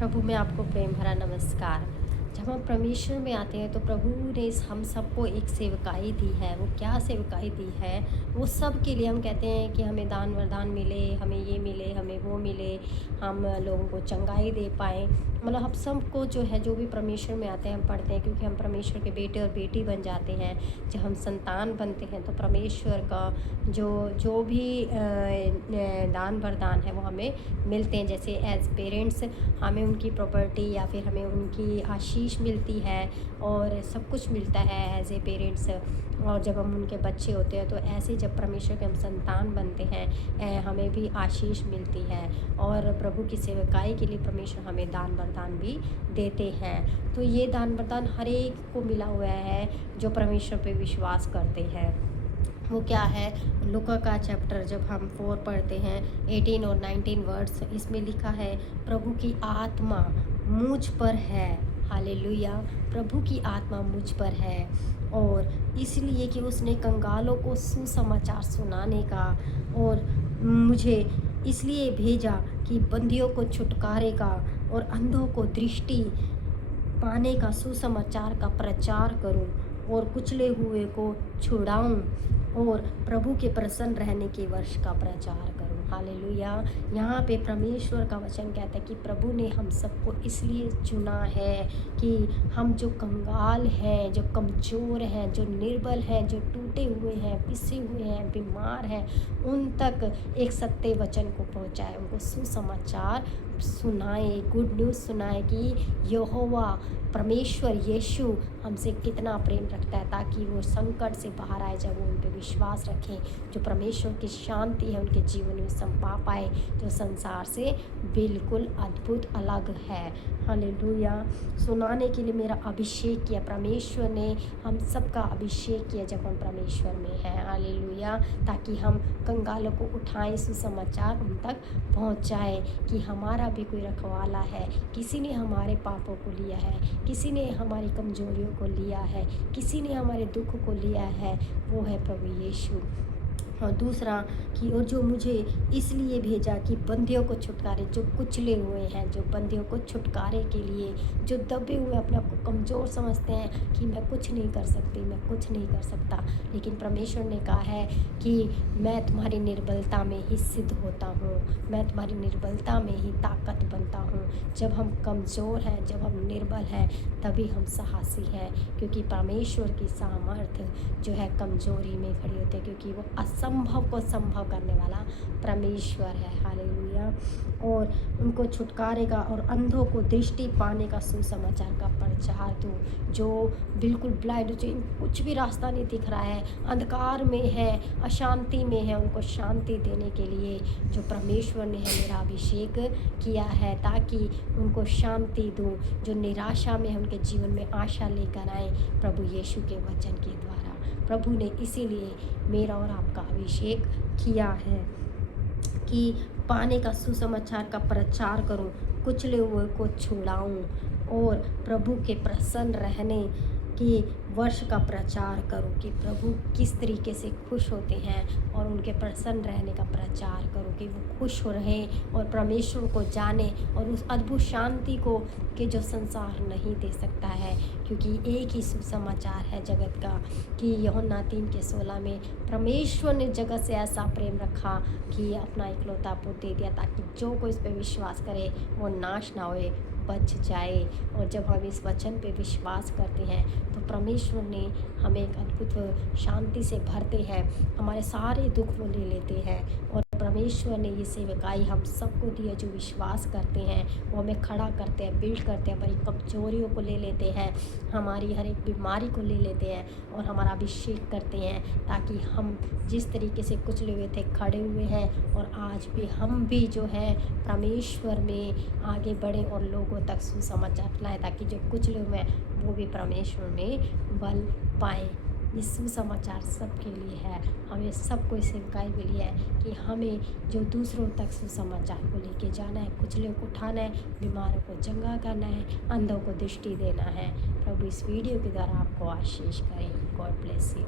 प्रभु में आपको प्रेम भरा नमस्कार। जब हम परमेश्वर में आते हैं तो प्रभु ने हम सबको एक सेवकाई दी है। वो क्या सेवकाई दी है? वो सब के लिए हम कहते हैं कि हमें दान वरदान मिले, हमें ये मिले, हमें वो मिले, हम लोगों को चंगाई दे पाएँ। मतलब हम सबको जो है, जो भी परमेश्वर में आते हैं हम पढ़ते हैं, क्योंकि हम परमेश्वर के बेटे और बेटी बन जाते हैं। जब हम संतान बनते हैं तो परमेश्वर का जो जो भी दान वरदान है वो हमें मिलते हैं। जैसे एज पेरेंट्स हमें उनकी प्रॉपर्टी या फिर हमें उनकी आशीष मिलती है और सब कुछ मिलता है एज ए पेरेंट्स। और जब हम उनके बच्चे होते हैं तो ऐसे जब परमेश्वर के हम संतान बनते हैं हमें भी आशीष मिलती है। और प्रभु की सेवकाई के लिए परमेश्वर हमें दान वरदान भी देते हैं। तो ये दान वरदान हर एक को मिला हुआ है जो परमेश्वर पे विश्वास करते हैं। वो क्या है? लूका का चैप्टर जब हम 4 पढ़ते हैं 18 और 19 वर्ड्स, इसमें लिखा है, प्रभु की आत्मा मुझ पर है। हालेलुया। प्रभु की आत्मा मुझ पर है और इसलिए कि उसने कंगालों को सुसमाचार सुनाने का, और मुझे इसलिए भेजा कि बंदियों को छुटकारे का और अंधों को दृष्टि पाने का सुसमाचार का प्रचार करूं और कुचले हुए को छुड़ाऊं और प्रभु के प्रसन्न रहने के वर्ष का प्रचार करूं। हालेलुया। यहाँ पे परमेश्वर का वचन कहता है कि प्रभु ने हम सबको इसलिए चुना है कि हम जो कंगाल हैं, जो कमज़ोर हैं, जो निर्बल हैं, जो टूटे हुए हैं, पिसे हुए हैं, बीमार हैं, उन तक एक सत्य वचन को पहुँचाए, उनको सुसमाचार सुनाए, गुड न्यूज़ सुनाए कि यहोवा परमेश्वर यीशु हमसे कितना प्रेम रखता है, ताकि वो संकट से बाहर आए। जब वो उन पे विश्वास रखें, जो परमेश्वर की शांति है उनके जीवन में संपा पाए, जो संसार से बिल्कुल अद्भुत अलग है। हालेलुया। सुनाने के लिए मेरा अभिषेक किया, परमेश्वर ने हम सबका अभिषेक किया जब हम परमेश्वर में हैं। हालेलुया। ताकि हम कंगालों को उठाएं, सुसमाचार उन तक पहुंचाएं कि हमारा भी कोई रखवाला है, किसी ने हमारे पापों को लिया है, किसी ने हमारी कमजोरियों को लिया है, किसी ने हमारे दुख को लिया है, वो है प्रभु यीशु। और दूसरा कि और जो मुझे इसलिए भेजा कि बंदियों को छुटकारे, जो कुचले हुए हैं, जो बंदियों को छुटकारे के लिए, जो दबे हुए अपने आप को कमज़ोर समझते हैं कि मैं कुछ नहीं कर सकती, मैं कुछ नहीं कर सकता, लेकिन परमेश्वर ने कहा है कि मैं तुम्हारी निर्बलता में ही सिद्ध होता हूँ, मैं तुम्हारी निर्बलता में ही ताकत बनता हूँ। जब हम कमज़ोर हैं, जब हम निर्बल हैं, तभी हम साहसी हैं, क्योंकि परमेश्वर की सामर्थ्य जो है कमज़ोरी में खड़ी होती है, क्योंकि वो असंभव को संभव करने वाला परमेश्वर है। हालेलुया। और उनको छुटकारे का और अंधों को दृष्टि पाने का सुसमाचार का प्रचार दो, जो बिल्कुल ब्लाइंड, जो कुछ भी रास्ता नहीं दिख रहा है, अंधकार में है, अशांति में है, उनको शांति देने के लिए जो परमेश्वर ने है मेरा अभिषेक किया है, ताकि उनको शांति दूँ, जो निराशा में है उनके जीवन में आशा लेकर आए प्रभु यीशु के वचन के द्वारा। प्रभु ने इसीलिए मेरा और आपका अभिषेक किया है कि पाने का सुसमाचार का प्रचार करूं, कुचले हुए को छुड़ाऊं और प्रभु के प्रसन्न रहने के वर्ष का प्रचार करूं कि प्रभु किस तरीके से खुश होते हैं, और उनके प्रसन्न रहने का प्रचार करूं कि वो खुश हो रहें और परमेश्वर को जाने और उस अद्भुत शांति को कि जो संसार नहीं दे सकता है। क्योंकि एक ही सुसमाचार है जगत का कि यूहन्ना 3:16 में परमेश्वर ने जगत से ऐसा प्रेम रखा कि अपना इकलौता पुत्र दे दिया, ताकि जो कोई इस पर विश्वास करे वो नाश ना होए, बच जाए। और जब हम इस वचन पे विश्वास करते हैं तो परमेश्वर ने हमें एक अद्भुत शांति से भरते हैं, हमारे सारे दुख वो ले लेते हैं। और परमेश्वर ने ये सेवकाई हम सबको दी है, जो विश्वास करते हैं वो हमें खड़ा करते हैं, बिल्ड करते हैं, हमारी कमजोरियों को ले लेते हैं, हमारी हर एक बीमारी को ले लेते हैं और हमारा अभिषेक करते हैं, ताकि हम जिस तरीके से कुचले हुए थे खड़े हुए हैं, और आज भी हम भी जो है परमेश्वर में आगे बढ़ें और लोगों तक सुसमाचार फैलाएं, ताकि जो कुचले हुए हैं वो भी परमेश्वर में बल पाएँ। ये सुसमाचार सबके लिए है, हमें सबको इस सेवकाई मिली है कि हमें जो दूसरों तक सुसमाचार को लेके जाना है, कुचले को उठाना है, बीमारों को चंगा करना है, अंधों को दृष्टि देना है। प्रभु इस वीडियो के द्वारा आपको आशीष करें। God bless you.